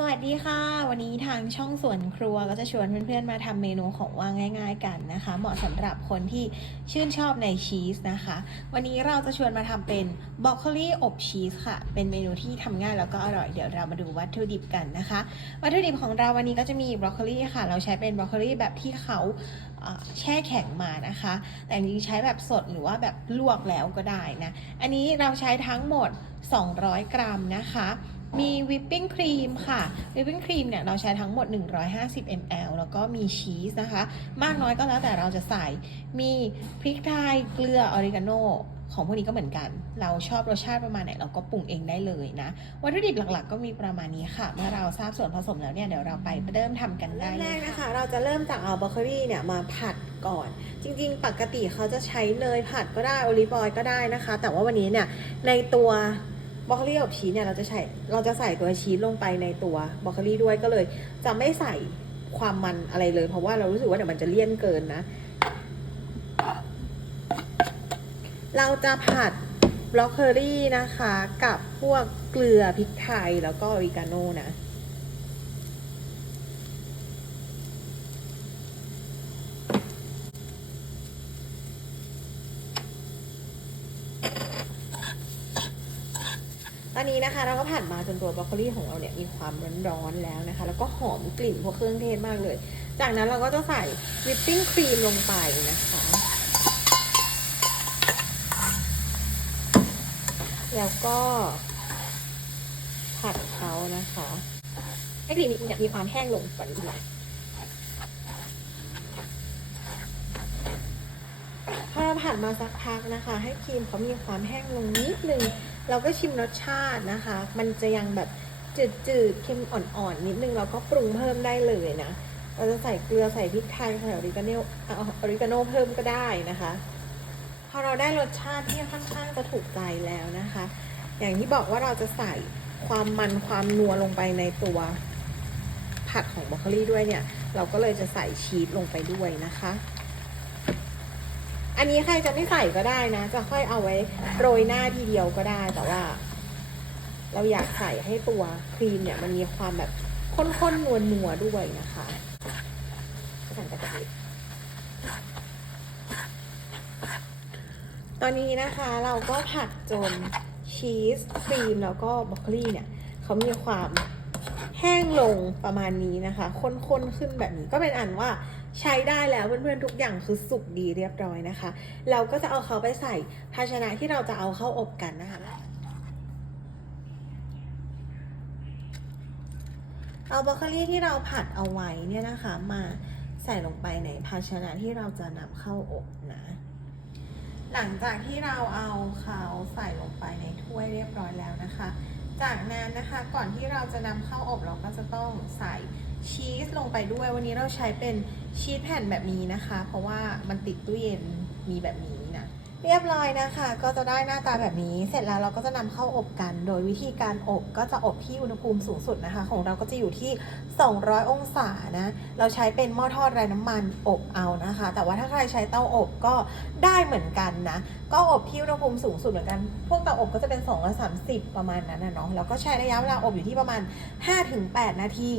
สวัสดีค่ะ วันนี้ทางช่องสวนครัวก็จะชวนเพื่อนๆมาทำเมนูของว่างง่าย ๆ กันนะคะ เหมาะสำหรับคนที่ชื่นชอบในชีสนะคะ วันนี้เราจะชวนมาทำเป็นบรอกโคลีอบชีสค่ะ เป็นเมนูที่ทำง่ายแล้วก็อร่อยเดี๋ยวเรามาดูวัตถุดิบกันนะคะ วัตถุดิบของเราวันนี้ก็จะมีบรอกโคลีค่ะ เราใช้เป็นบรอกโคลีแบบที่เขาแช่แข็งมานะคะ แต่จริงๆใช้แบบสดหรือว่าแบบลวกแล้วก็ได้นะ อันนี้เราใช้ทั้งหมด 200 กรัมนะคะ มีวิปปิ้งครีมค่ะ วิปปิ้งครีมเนี่ยเราใช้ทั้งหมด 150 ml แล้วก็มีชีสนะคะ มากน้อยก็แล้วแต่เราจะใส่ มีพริกไทย เกลือ ออริกาโน ของพวกนี้ก็เหมือนกัน เราชอบรสชาติประมาณไหนเราก็ปรุงเองได้เลยนะ วัตถุดิบหลักๆ ก็มีประมาณนี้ค่ะ เมื่อเราทราบส่วนผสมแล้วเนี่ยเดี๋ยวเราไปเริ่มทำกันได้แรกนะคะ เราจะเริ่มจากเอาบรอกโคลีเนี่ยมาผัดก่อน จริงๆ ปกติเขาจะใช้เนยผัดก็ได้โอลิฟออยล์ก็ได้นะคะ แต่ว่าวันนี้เนี่ยในตัว บล็อกโคลีอบชีสเนี่ยเราจะใช้เราจะใส่ตัวชีสลงไปในตัวบล็อกเกอรี่ด้วยก็เลย จะไม่ใส่ความมันอะไรเลย เพราะว่าเรารู้สึกว่าเดี๋ยวมันจะเลี่ยนเกินนะ เราจะผัดบล็อกเกอรี่นะคะ กับพวกเกลือพริกไทยแล้วก็ออริกาโนนะ ตอนนี้นะคะเราก็ผ่านมาจนตัวบรอกโคลีของเราเนี่ยมีความร้อนๆแล้วนะคะ แล้วก็หอมกลิ่นพวกเครื่องเทศมากเลย จากนั้นเราก็จะใส่วิปปิ้งครีมลงไปนะคะ แล้วก็ผัดเขานะคะให้ครีมเนี่ยมีความแห้งลงกว่านี้หน่อยพอเราผ่านมาสักพักนะคะ ให้ครีมเขามีความแห้งลงนิดนึง เราก็ชิมรสชาตินะคะ มันจะยังแบบจืดๆเค็มอ่อนๆนิดนึงเราก็ปรุงเพิ่มได้เลยนะ เราจะใส่เกลือใส่พริกไทยใส่ออริกาโนอออริกาโนเพิ่มก็ได้นะคะ พอเราได้รสชาติที่ค่อนข้างจะถูกใจแล้วนะคะ อย่างที่บอกว่าเราจะใส่ความมันความนัวลงไปในตัวผัดของบรอกโคลีด้วยเนี่ย เราก็เลยจะใส่ชีสลงไปด้วยนะคะ อันนี้ใครจะไม่ใส่ก็ได้นะ จะค่อยเอาไว้โรยหน้าทีเดียวก็ได้แต่ว่า เราอยากใส่ให้ตัวครีมเนี่ย มันมีความแบบข้นๆนัวๆด้วยนะคะก็ใส่กระเทียมตอนนี้นะคะเราก็ผัดจนชีสครีมแล้วก็บรอกโคลีเนี่ยเขามีความ แห้งลงประมาณนี้นะคะข้นๆขึ้นแบบนี้ก็เป็นอันว่าใช้ได้แล้วเพื่อนๆทุกอย่างคือสุกดีเรียบร้อยนะคะ เราก็จะเอาเขาไปใส่ภาชนะที่เราจะเอาเข้าอบกันนะคะ เอาบรอกโคลีที่เราผัดเอาไว้เนี่ยนะคะมาใส่ลงไปในภาชนะที่เราจะนำเข้าอบนะหลังจากที่เราเอาเขาใส่ลงไปในถ้วยเรียบร้อยแล้วนะคะ จากนั้นนะคะก่อนที่เราจะนำเข้าอบเราก็จะต้องใส่ชีสลงไปด้วย วันนี้เราใช้เป็นชีสแผ่นแบบนี้นะคะ เพราะว่ามันติดตู้เย็นมีแบบนี้ เรียบร้อยนะคะ ก็จะได้หน้าตาแบบนี้ เสร็จแล้วเราก็จะนำเข้าอบกัน โดยวิธีการอบก็จะอบที่อุณหภูมิสูงสุดนะคะ ของเราก็จะอยู่ที่ 200 องศานะ เราใช้เป็นหม้อทอดไร้น้ำมันอบเอานะคะ แต่ว่าถ้าใครใช้เตาอบก็ได้เหมือนกันนะ ก็อบที่อุณหภูมิสูงสุดเหมือนกัน พวกเตาอบก็จะเป็น230 ประมาณนั้นนะเนาะ แล้วก็ใช้ระยะเวลาอบอยู่ที่ประมาณ 5-8 นาที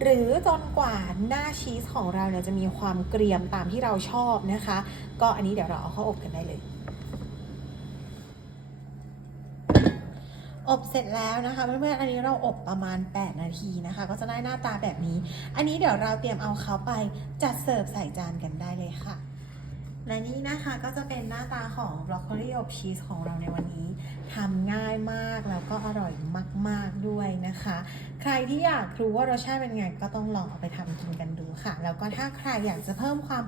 หรือจนกว่าหน้าชีสของเราเนี่ยจะมีความเกรียมตามที่เราชอบนะคะ ก็อันนี้เดี๋ยวเราเอาเข้าอบกันได้เลย อบเสร็จแล้วนะคะเพื่อนๆอันนี้เราอบประมาณ 8 นาทีนะคะ ก็จะได้หน้าตาแบบนี้ อันนี้เดี๋ยวเราเตรียมเอาเขาไปจัดเสิร์ฟใส่จานกันได้เลยค่ะ และนี่นะคะก็จะเป็นหน้าตาของบรอกโคลีอบชีสของเราในวันนี้ทำง่ายมากแล้วก็อร่อยมาก ๆด้วยนะคะ ใครที่อยากรู้ว่ารสชาติเป็นไงก็ต้องลองเอาไปทำกินกันดูค่ะ แล้วก็ถ้าใครอยากจะเพิ่มความ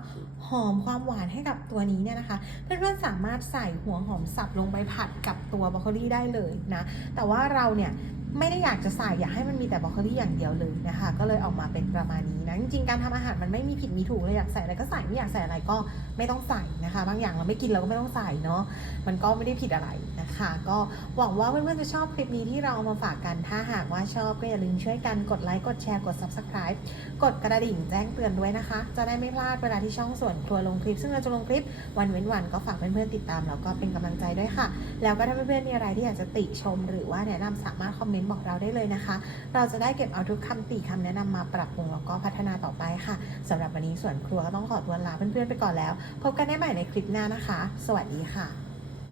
หอมความหวานให้กับตัวนี้เนี่ยนะคะ เพื่อนๆสามารถใส่หัวหอมสับลงไปผัดกับตัวบรอกโคลีได้เลยนะ แต่ว่าเราเนี่ย ไม่ได้อยากจะใส่อยากให้มันมีแต่บรอกโคลีอย่างเดียวเลยนะคะ ก็เลยออกมาเป็นประมาณนี้นะจริงๆการทำอาหารมันไม่มีผิดมีถูกเลยอยากใส่อะไรก็ใส่ไม่อยากใส่อะไรก็ไม่ต้องใส่นะคะ บางอย่างเราไม่กินเราก็ไม่ต้องใส่เนาะมันก็ไม่ได้ผิดอะไรนะคะ ก็หวังว่าเพื่อนๆจะชอบคลิปนี้ที่เราเอามาฝากกันถ้าหากว่าชอบก็อย่าลืมช่วยกันกดไลค์กดแชร์กด subscribe กดกระดิ่งแจ้งเตือนด้วยนะคะ จะได้ไม่พลาดเวลาที่ช่องส่วนครัวลงคลิป ซึ่งเราจะลงคลิปวันเว้นวันก็ฝากเพื่อนๆติดตามแล้วก็เป็นกำลังใจด้วยค่ะ แล้วก็ถ้าเพื่อนๆมีอะไรที่อยากจะติชม หรือว่าแนะนำสามารถคอมเมนต์ต์บอกเราได้เลยนะคะ เราจะได้เก็บเอาทุกคำติคำแนะนำมาปรับปรุงแล้วก็พัฒนาต่อไปค่ะสำหรับวันนี้ส่วนครัวก็ต้องขอตัวลาเพื่อนๆไปก่อนแล้ว พบกันได้ใหม่ในคลิปหน้านะคะ สวัสดีค่ะ